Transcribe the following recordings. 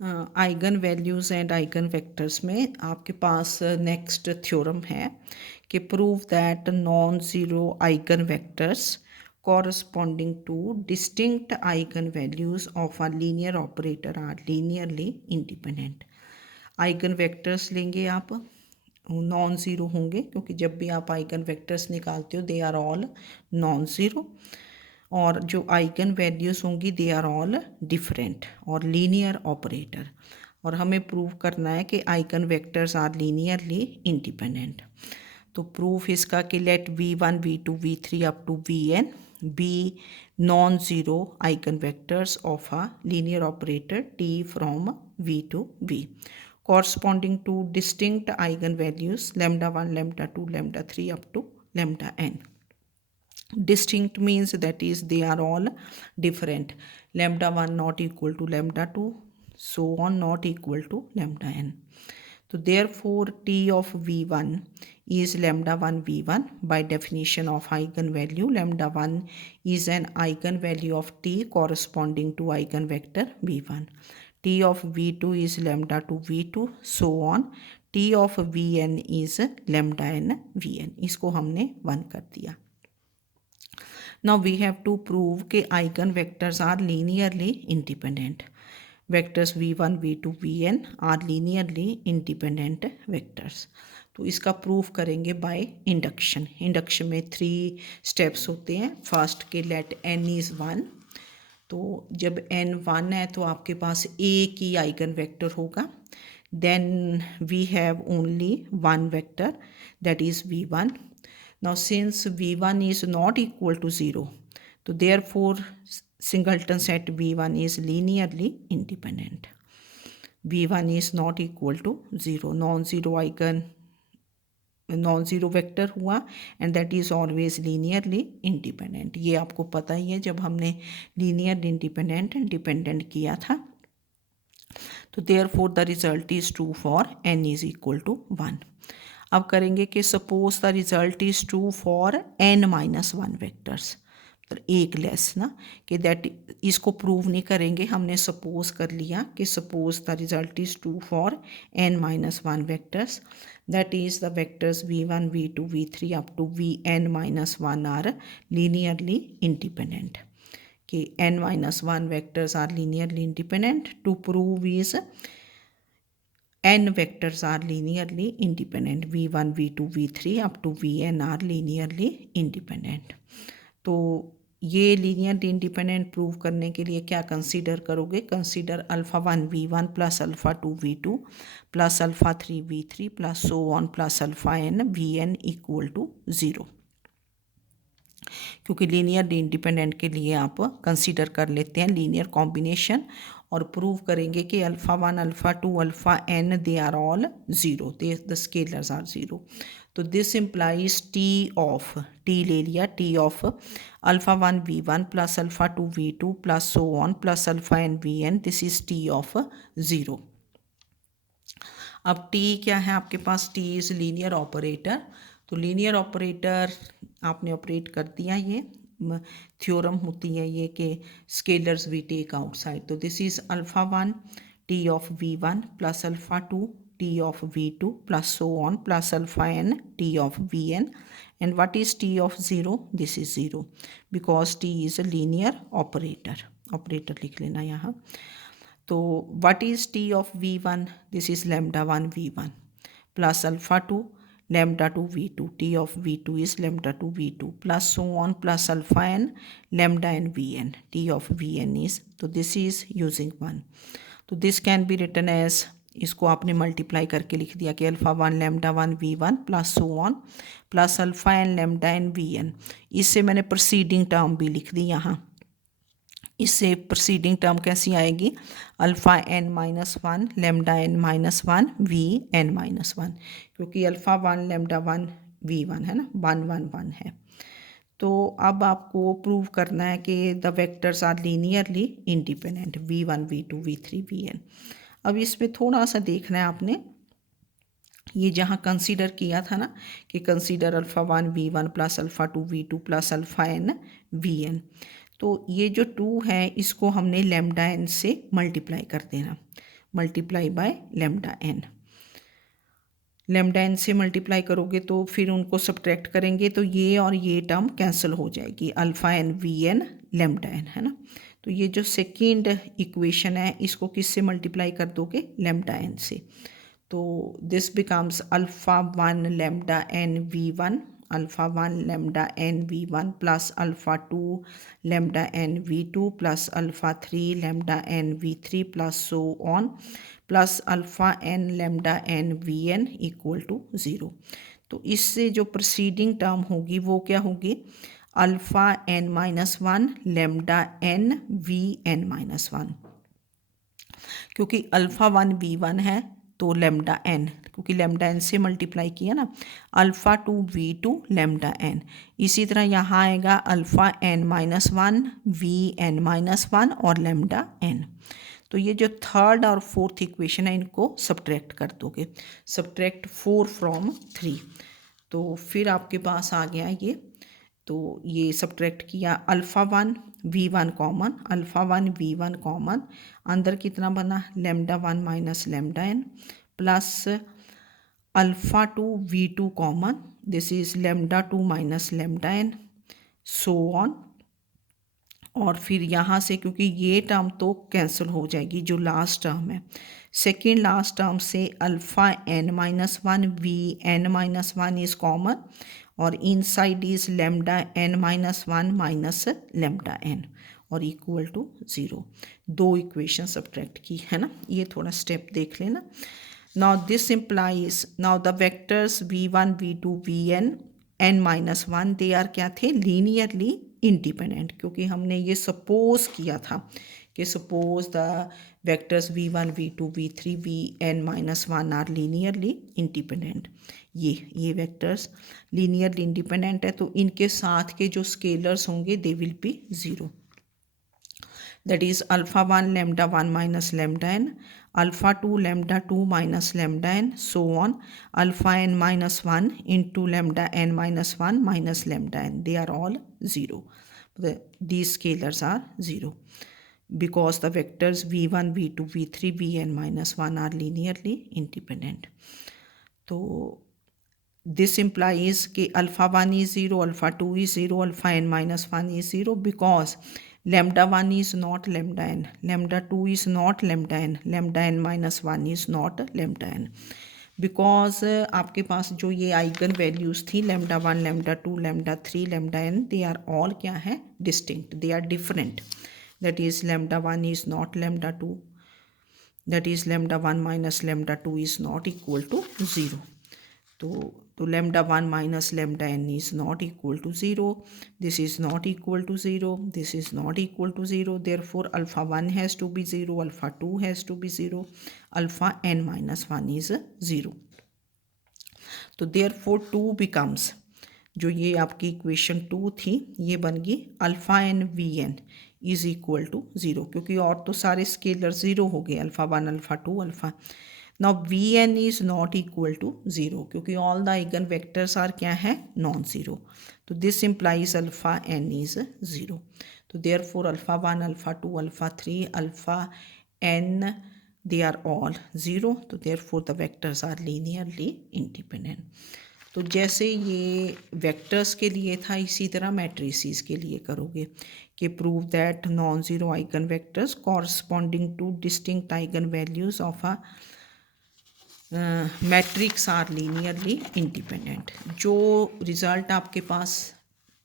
Eigen values and eigen vectors में आपके पास next theorem है कि prove that non zero eigen vectors corresponding to distinct eigenvalues of a linear operator are linearly independent. Eigen vectors लेंगे आप, non zero होंगे क्योंकि जब भी आप आइगन वेक्टर्स निकालते हो they are all non zero, और जो आइगन वैल्यूज़ होंगी दे आर ऑल डिफरेंट और लीनियर ऑपरेटर। और हमें प्रूव करना है कि eigen vectors are linearly independent. तो प्रूफ इसका कि let v1 v2 v3 up to vn be non zero eigen vectors of a linear operator t from v to v corresponding to distinct eigenvalues lambda 1 lambda 2 lambda 3 up to lambda n. Distinct means that is they are all different, lambda 1 not equal to lambda 2, so on, not equal to lambda n. So therefore t of v1 is lambda 1 v1 by definition of eigenvalue. Lambda 1 is an eigenvalue of t corresponding to eigenvector v1. T of v2 is lambda 2 v2, so on. T of vn is lambda n vn. इसको हमने 1 कर दिया. Now we have to prove कि eigen vectors are linearly independent. Vectors v1 v2 vn are linearly independent vectors. तो इसका proof करेंगे by induction. Induction में 3 steps होते हैं. फर्स्ट के लेट n इज़ 1. तो जब n 1 है तो आपके पास एक ही आइगन वेक्टर होगा. Then we have only one vector that is v1. Now since v1 is not equal to 0, so therefore singleton set v1 is linearly independent. v1 is not equal to 0, non zero vector हुआ and that is always linearly independent. ये आपको पता ही है जब हमने linear independent and dependent किया था. तो therefore the result is true for n is equal to 1. अब करेंगे कि suppose the result is true for n minus 1 vectors, मतलब एक लेस ना, कि दैट इसको प्रूव नहीं करेंगे, हमने सपोज कर लिया कि suppose the result is true for n minus 1 vectors, that is the vectors v1 v2 v3 up to vn minus 1 are linearly independent. कि n minus 1 vectors are linearly independent. To prove is n vectors are linearly independent. v1 v2 v3 up to vn are linearly independent. तो ये linear independent prove करने के लिए क्या consider करोगे? Consider alpha 1 v1 plus alpha 2 v2 plus alpha 3 v3 plus so on plus alpha n vn equal to 0. क्योंकि linear independent के लिए आप कंसीडर कर लेते हैं लीनियर कॉम्बिनेशन और प्रूव करेंगे कि alpha 1 alpha 2 alpha n they are all zero, they the scalars are zero. तो this implies T of, T ले लिया, T of alpha 1 v1 plus alpha 2 v2 plus so on plus alpha n vn, this is T of 0. अब T क्या है आपके पास? T is linear operator. तो linear operator आपने ऑपरेट कर दिया. ये थ्योरम होती है ये कि स्केलर्स वी टेक आउटसाइड. तो this is alpha 1 T of v1 plus alpha 2 T of v2 plus so on plus alpha n T of vn. And what is T of 0? This is 0 because T is a linear operator. Operator लिख लेना यहाँ. तो what is T of v1? This is lambda 1 v1 plus alpha 2 lambda 2 v2, t of v2 is lambda 2 v2 plus so on plus alpha n lambda n vn, t of vn is, तो this is using 1. तो this can be written as, इसको आपने multiply करके लिख दिया कि alpha 1 lambda 1 v1 plus so on plus alpha n lambda n vn. इससे मैंने प्रोसीडिंग टर्म भी लिख दी यहाँ. इससे प्रोसीडिंग टर्म कैसी आएगी? Alpha n minus 1 lambda n minus 1 v n minus 1, क्योंकि अल्फ़ा 1 लेमडा 1 v1 है ना, 1 1 1 है. तो अब आपको प्रूव करना है कि the vectors are linearly independent v1 v2 v3 vn. अब इसमें थोड़ा सा देखना है आपने, ये जहाँ कंसीडर किया था ना कि consider alpha 1 v1 plus alpha 2 v2 plus alpha n vn. तो ये जो 2 है इसको हमने लैम्डा n से मल्टीप्लाई कर देना. Multiply by lambda n. Lambda n से मल्टीप्लाई करोगे तो फिर उनको सब्ट्रैक्ट करेंगे तो ये और ये टर्म कैंसिल हो जाएगी, alpha n v n lambda n, है ना। तो ये जो सेकेंड इक्वेशन है इसको किससे मल्टीप्लाई कर दोगे, लेमडा एन से। तो this becomes alpha one lambda n v one, alpha one lambda n v one plus alpha two lambda n v two plus alpha three lambda n v three plus so on plus alpha n lambda n v n equal to zero. तो इससे जो proceeding term होगी वो क्या होगी, alpha N minus one lambda n v N minus one, क्योंकि alpha one v one है तो लेमडा एन, क्योंकि लेमडा एन से मल्टीप्लाई किया ना, alpha two v two lambda n. इसी तरह यहाँ आएगा alpha N minus one V N minus one और लेमडा एन। तो ये जो थर्ड और फोर्थ इक्वेशन है इनको सब्ट्रैक्ट कर दोगे, सब्ट्रैक्ट 4 फ्रॉम 3, तो फिर आपके पास आ गया ये। तो ये सब्ट्रैक्ट किया, alpha one v one common, alpha one v one common, अंदर कितना बना, lambda one minus lambda n plus alpha two v two common, this is lambda two minus lambda n, so on. और फिर यहाँ से क्योंकि ये टर्म तो कैंसिल हो जाएगी, जो लास्ट टर्म है सेकेंड लास्ट टर्म से alpha N minus one V N minus one is common और inside is lambda N minus one minus lambda N और इक्वल टू ज़ीरो। दो इक्वेशन सब्ट्रैक्ट की है ना, ये थोड़ा स्टेप देख लेना। Now this implies, now the vectors v1 v2 vn n minus one they are क्या थे, लीनियरली इंडिपेंडेंट, क्योंकि हमने ये सपोज किया था कि suppose the vectors v1 v2 v3 vn minus one are linearly independent. ये वेक्टर्स लीनियरली इंडिपेंडेंट है तो इनके साथ के जो स्केलर्स होंगे they will be zero, that is alpha 1 lambda 1 minus lambda n, alpha 2 lambda 2 minus lambda n, so on, alpha n minus 1 into lambda n minus 1 minus lambda n, they are all 0. These scalars are 0 because the vectors v1 v2 v3 vn minus 1 are linearly independent. तो this implies कि alpha 1 is 0, alpha 2 is 0, alpha n minus 1 is 0 because lambda 1 is not lambda n, lambda 2 is not lambda n, lambda n minus 1 is not lambda n. Because आपके पास जो ये eigen values थी lambda one lambda two lambda three lambda n, they are all क्या है, distinct, they are different, that is lambda one is not lambda two, that is lambda one minus lambda two is not equal to zero. तो lambda 1 minus lambda n is not equal to 0, this is not equal to 0, this is not equal to 0, therefore alpha 1 has to be 0, alpha 2 has to be 0, alpha n minus 1 is 0. तो therefore 2 becomes, जो ये आपकी equation 2 थी ये बन गई alpha n v n is equal to 0, क्योंकि और तो सारे स्केलर 0 हो गए, alpha 1 alpha 2 alpha. Now v n is not equal to 0 क्योंकि all the eigen vectors are क्या है, नॉन ज़ीरो, तो this implies alpha n is 0। तो therefore alpha 1 alpha 2 alpha 3 alpha n they are all 0, तो therefore the vectors are linearly independent. तो जैसे ये vectors के लिए था इसी तरह मैट्रिसेस के लिए करोगे कि prove that non zero eigen vectors corresponding to distinct eigen values of a matrix are linearly independent. जो रिज़ल्ट आपके पास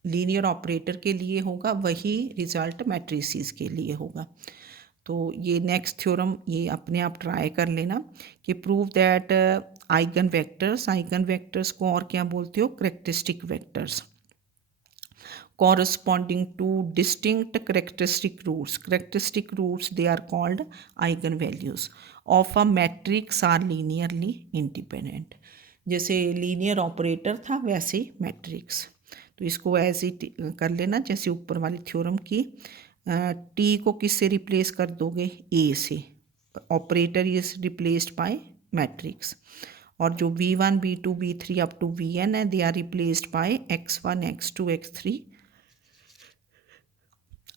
लीनियर ऑपरेटर के लिए होगा वही रिज़ल्ट मैट्रिसेस के लिए होगा। तो ये नेक्स्ट थ्योरम ये अपने आप ट्राई कर लेना कि प्रूव दैट आइगन वेक्टर्स को और क्या बोलते हो, characteristic vectors corresponding to distinct characteristic roots they are called eigenvalues of a matrix are linearly independent। जैसे लीनियर ऑपरेटर था वैसे ही मैट्रिक्स, तो इसको ऐसे कर लेना जैसे ऊपर वाली थ्योरम की। टी को किससे रिप्लेस कर दोगे, ए से, operator is replaced by matrix, और जो v1 v2 v3 up to vn है they are replaced by x1 x2 x3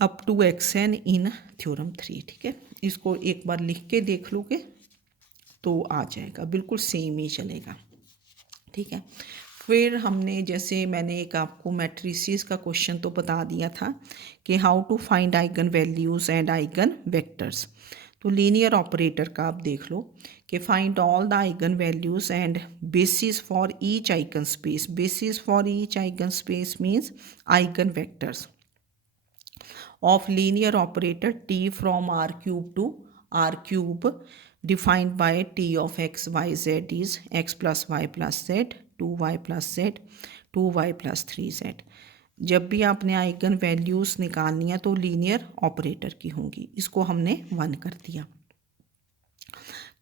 up to xn in theorem 3। ठीक है, इसको एक बार लिख के देख लोगे तो आ जाएगा, बिल्कुल सेम ही चलेगा। ठीक है। फिर हमने जैसे मैंने एक आपको मैट्रिसेस का क्वेश्चन तो बता दिया था कि how to find eigen values and eigen vectors. तो लीनियर ऑपरेटर का आप देख लो कि find all the eigen values and basis for each eigen space. Basis for each eigen space means eigen vectors of linear operator t from r cube to r cube defined by t of x y z is x plus y plus z 2y plus z 2y plus 3z। जब भी आपने eigen values निकालनी है तो linear operator की होंगी। इसको हमने 1 कर दिया।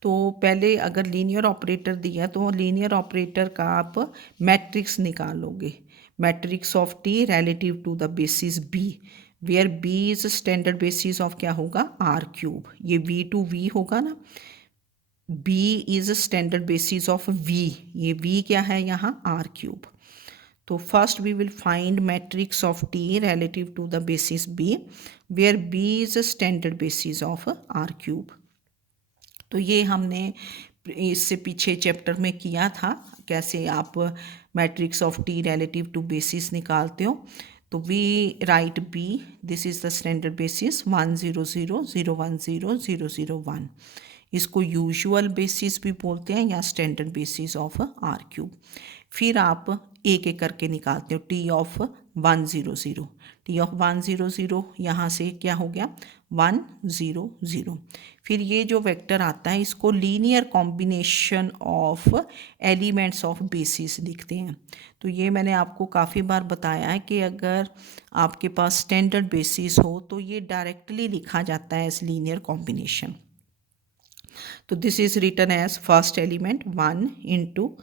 तो पहले अगर लीनियर ऑपरेटर दिया तो लीनियर ऑपरेटर का आप मैट्रिक्स निकालोगे, matrix of T relative to the basis B, where B is standard basis of क्या होगा आर क्यूब। ये वी टू वी होगा ना, B is standard basis of V, ये वी क्या है यहाँ आर क्यूब। तो first we will find matrix of T relative to the basis B where B is standard basis of R cube. तो ये हमने इससे पीछे चैप्टर में किया था, कैसे आप matrix of T relative to basis निकालते हो। तो we write B, this is the standard basis 1 0 0 0 1 0 0 0 1। इसको यूजुअल बेसिस भी बोलते हैं या standard basis of R cube. फिर आप एक एक करके निकालते हो टी ऑफ 1 0 0, टी ऑफ 1 0 0 यहाँ से क्या हो गया 1 0 0। फिर ये जो वेक्टर आता है इसको linear combination of elements of basis लिखते हैं। तो ये मैंने आपको काफ़ी बार बताया है कि अगर आपके पास स्टैंडर्ड बेसिस हो तो ये डायरेक्टली लिखा जाता है एज लीनियर कॉम्बिनेशन। तो this is written as first element 1 into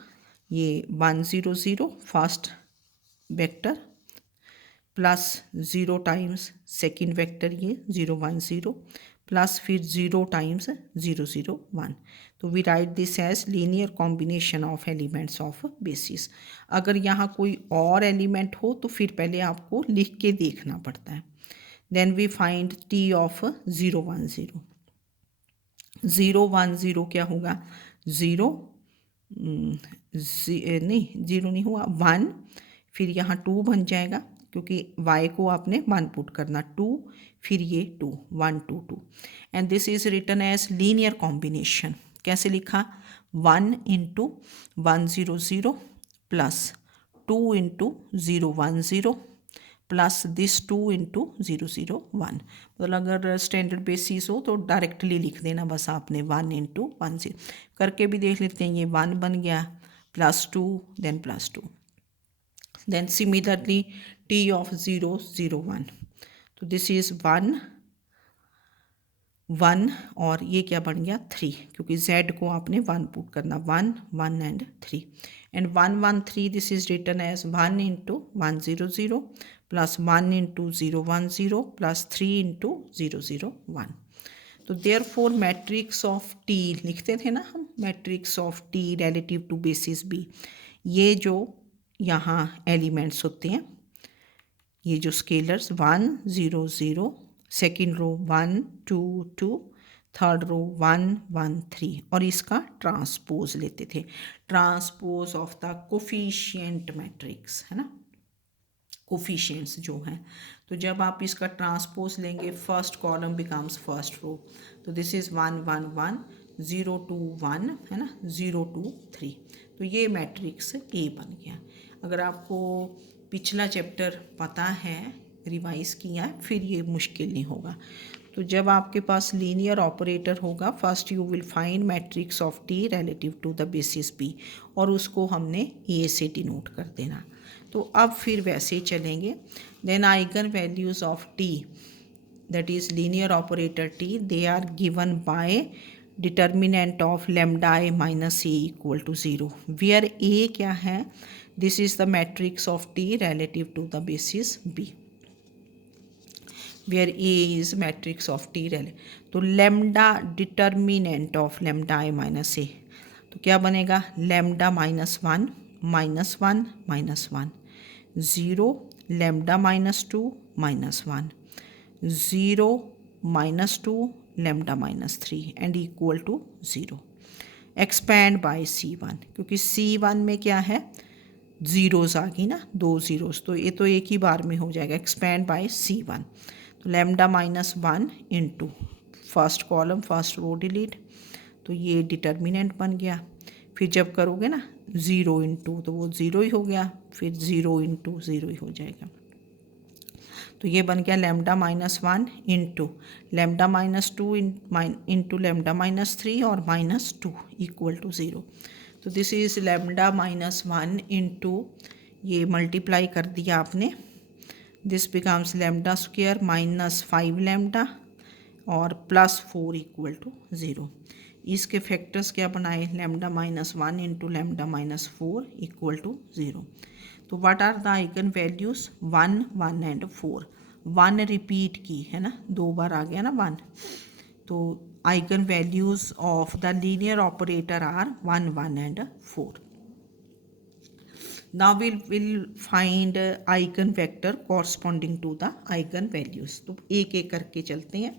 ये 1 0 0 first vector plus 0 times second vector ये 0 1 0 प्लस फिर 0 टाइम्स 0 0 1। तो we write this as linear combination of elements of basis. अगर यहाँ कोई और एलिमेंट हो तो फिर पहले आपको लिख के देखना पड़ता है। Then we find T of 0 1 0। 0 1 0 क्या होगा 0 नहीं 0 नहीं हुआ 1, फिर यहाँ 2 बन जाएगा क्योंकि y को आपने 1 पुट करना 2, फिर ये 2 1 2 2 and this is written as linear combination. कैसे लिखा 1 into 1 0 0 plus 2 into 0 1 0 plus this 2 into 0 0 1। मतलब अगर स्टैंडर्ड बेसिस हो तो डायरेक्टली लिख देना बस आपने 1 इंटू 1 0 करके भी देख लेते हैं। ये 1 बन गया plus 2 then plus 2। Then similarly T of 0 0 1। तो दिस इज़ 1 1 और ये क्या बन गया 3 क्योंकि z को आपने 1 पुट करना 1 1 and 3 and 1 1 3। This is written as 1 into 1 0 0 plus 1 into 0 1 0 plus 3 into 0 0 1। तो therefore matrix of T लिखते थे ना हम, matrix of T relative to basis B. ये जो यहाँ एलिमेंट्स होते हैं, ये जो scalars 1 0 0, second row 1 2 2, third row 1 1 3 और इसका ट्रांसपोज लेते थे, transpose of the coefficient matrix है ना, कोफिशिएंट्स जो हैं। तो जब आप इसका ट्रांसपोज लेंगे first column becomes first row. तो दिस इज़ 1 1 1 0 2 1 है ना 0 2 3। तो ये मैट्रिक्स ए बन गया। अगर आपको पिछला चैप्टर पता है, रिवाइज किया है, फिर ये मुश्किल नहीं होगा। तो जब आपके पास लीनियर ऑपरेटर होगा first you will find matrix of T relative to the basis B और उसको हमने ए से डिनोट कर देना। तो अब फिर वैसे ही चलेंगे। Then eigen values of T that is linear operator T, they are given by determinant of lambda A minus A equal to 0 where A क्या है, this is the matrix of T relative to the basis B where A is matrix of T relative. तो lambda determinant of lambda A minus A, तो क्या बनेगा lambda minus 1 minus 1 minus 1 0 lambda minus 2 minus 1 0 minus 2 lambda minus 3 and equal to 0। Expand by C1, क्योंकि C1 में क्या है, zeros आ गई ना, 2 ज़ीरोज़, तो ये तो एक ही बार में हो जाएगा, एक्सपैंड बाय C1। तो lambda minus 1 into first column first row delete, तो ये डिटर्मिनेंट बन गया। फिर जब करोगे ना 0 इंटू, तो वो 0 ही हो गया, फिर 0 इंटू 0 ही हो जाएगा। तो ये बन गया lambda minus 1 into lambda minus 2 into lambda minus 3 और माइनस 2 इक्वल टू 0। तो this is lambda minus 1 into, ये मल्टीप्लाई कर दिया आपने, this becomes lambda square minus 5 lambda और प्लस 4 इक्वल टू 0। इसके फैक्टर्स क्या बनाए, lambda minus 1 into lambda minus 4 equal to 0। तो what are the eigen values, 1 1 and 4। 1 repeat की है ना, 2 बार आ गया ना 1, तो eigen values of the linear operator are 1 1 and 4। Now we'll find eigen vector corresponding to the eigen values। तो एक एक करके चलते हैं।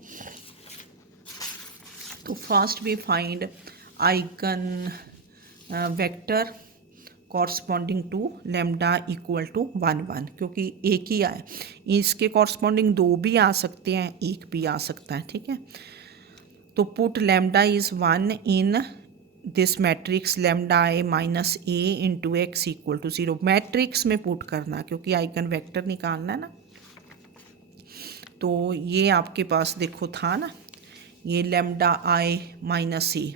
तो first we find eigen vector corresponding to lambda equal to 1 1, क्योंकि एक ही आए, इसके कॉरस्पॉन्डिंग 2 भी आ सकते हैं, एक भी आ सकता है, ठीक है। तो put lambda is 1 in this matrix lambda I minus A into x equal to 0। Matrix में पुट करना, क्योंकि आइगन वेक्टर निकालना है ना। तो ये आपके पास देखो था ना, ये लैम्डा आई माइनस ए,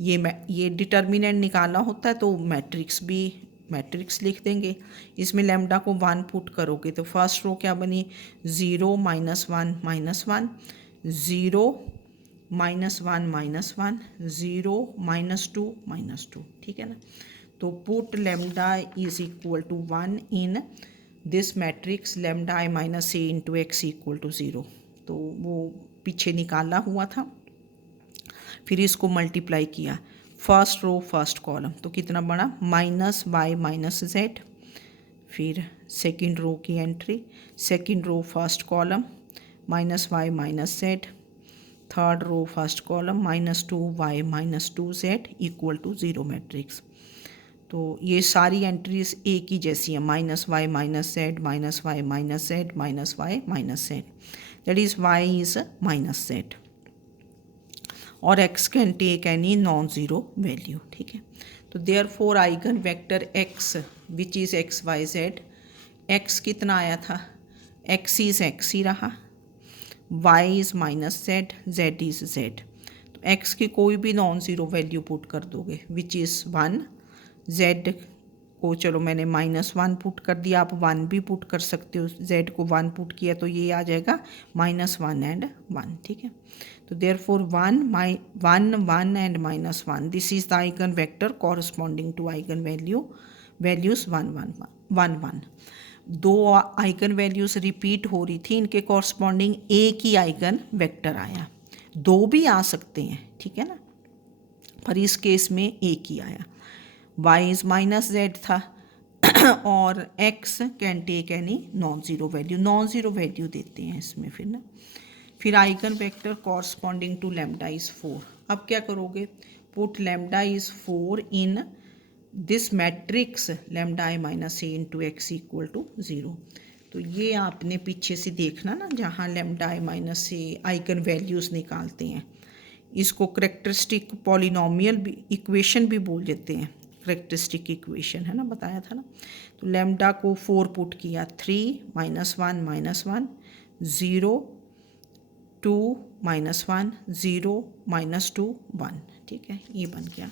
ये डिटर्मिनेंट निकालना होता है, तो मैट्रिक्स भी मैट्रिक्स लिख देंगे। इसमें लैम्डा को 1 पुट करोगे तो फर्स्ट रो क्या बनी, 0 minus 1 minus 1, 0 minus 1 minus 1, 0 minus 2 minus 2, ठीक है ना। तो put lambda is equal to 1 in this matrix lambda I minus A into x equal to 0। तो वो पीछे निकाला हुआ था, फिर इसको मल्टीप्लाई किया, फर्स्ट रो फर्स्ट कॉलम, तो कितना बड़ा, माइनस वाई माइनस जेड। फिर सेकंड रो की entry, second row first column minus y minus z, third row first column minus 2 y minus 2 z equal to 0 matrix. तो ये सारी entries एक ही जैसी हैं, minus y minus z, minus y minus z, minus y minus z, that is y is minus z, और x can take any non zero value, ठीक है। तो therefore eigen vector x which is x y z, x कितना आया था, x is x ही रहा, y is minus Z, z is z। तो x की कोई भी नॉन ज़ीरो वैल्यू पुट कर दोगे विच इज़ 1, z को चलो मैंने -1 पुट कर दिया, आप 1 भी पुट कर सकते हो, z को 1 पुट किया तो ये आ जाएगा -1 एंड 1, ठीक है। तो therefore 1 1 and -1, this is the eigen vector corresponding to eigen values 1 1 1 1। दो आइगन वैल्यूज रिपीट हो रही थी, इनके कॉरस्पॉन्डिंग एक ही आइगन वेक्टर आया, दो भी आ सकते हैं, ठीक है ना, पर इस केस में एक ही आया, y इज़ माइनस जेड था और x can take any non zero value देते हैं इसमें फिर ना। फिर eigen vector corresponding to lambda is 4। अब क्या करोगे, put lambda is 4 in this matrix lambda I minus A into x equal to 0। तो ये आपने पीछे से देखना ना, जहाँ lambda I minus A eigen values निकालते हैं, इसको करेक्टरिस्टिक पॉलिनोमियल भी इक्वेशन भी बोल देते हैं, करेक्टरिस्टिक इक्वेशन है ना, बताया था ना। तो लैम्डा को 4 पुट किया, 3 -1 -1, 0 2 -1 0 -2 1, ठीक है, ये बन गया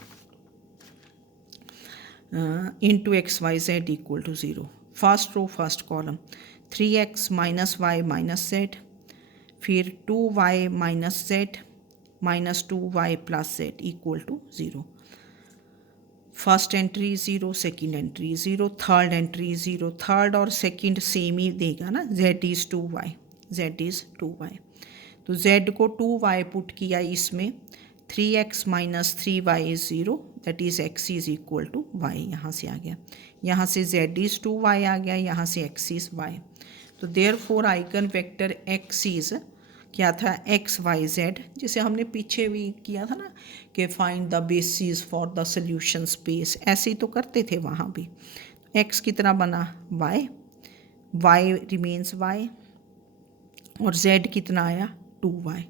into x y z equal to 0। First row first column 3x minus y minus z, फिर 2y minus z minus 2y plus z equal to 0। First entry 0, second entry 0, third entry 0, third और second same ही देगा ना, z is 2y, z is 2y। तो z को 2y put किया इसमें, 3x minus 3y is 0, that is x is equal to y, यहाँ से आ गया, यहाँ से z इज़ 2y आ गया, यहाँ से x इज़ y। तो therefore eigen vector x is क्या था, एक्स वाई जेड, जैसे हमने पीछे भी किया था ना कि find the basis for the solution space, ऐसे ही तो करते थे वहाँ भी। एक्स कितना बना, वाई, वाई रिमेन्स वाई, और जेड कितना आया, 2y।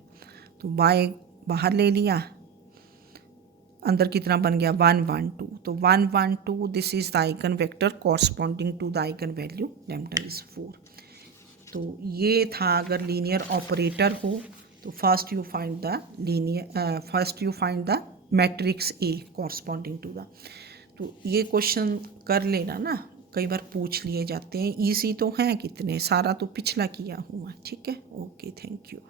तो y बाहर ले लिया, अंदर कितना बन गया, 1 1 2। तो 1 1 2 this is the eigen vector corresponding to the eigen value lambda is 4। तो ये था, अगर लीनियर ऑपरेटर हो तो first you find the matrix A corresponding to the. तो ये क्वेश्चन कर लेना ना, कई बार पूछ लिए जाते हैं, इजी तो हैं कितने, सारा तो पिछला किया हुआ। ठीक है, ओके, थैंक यू।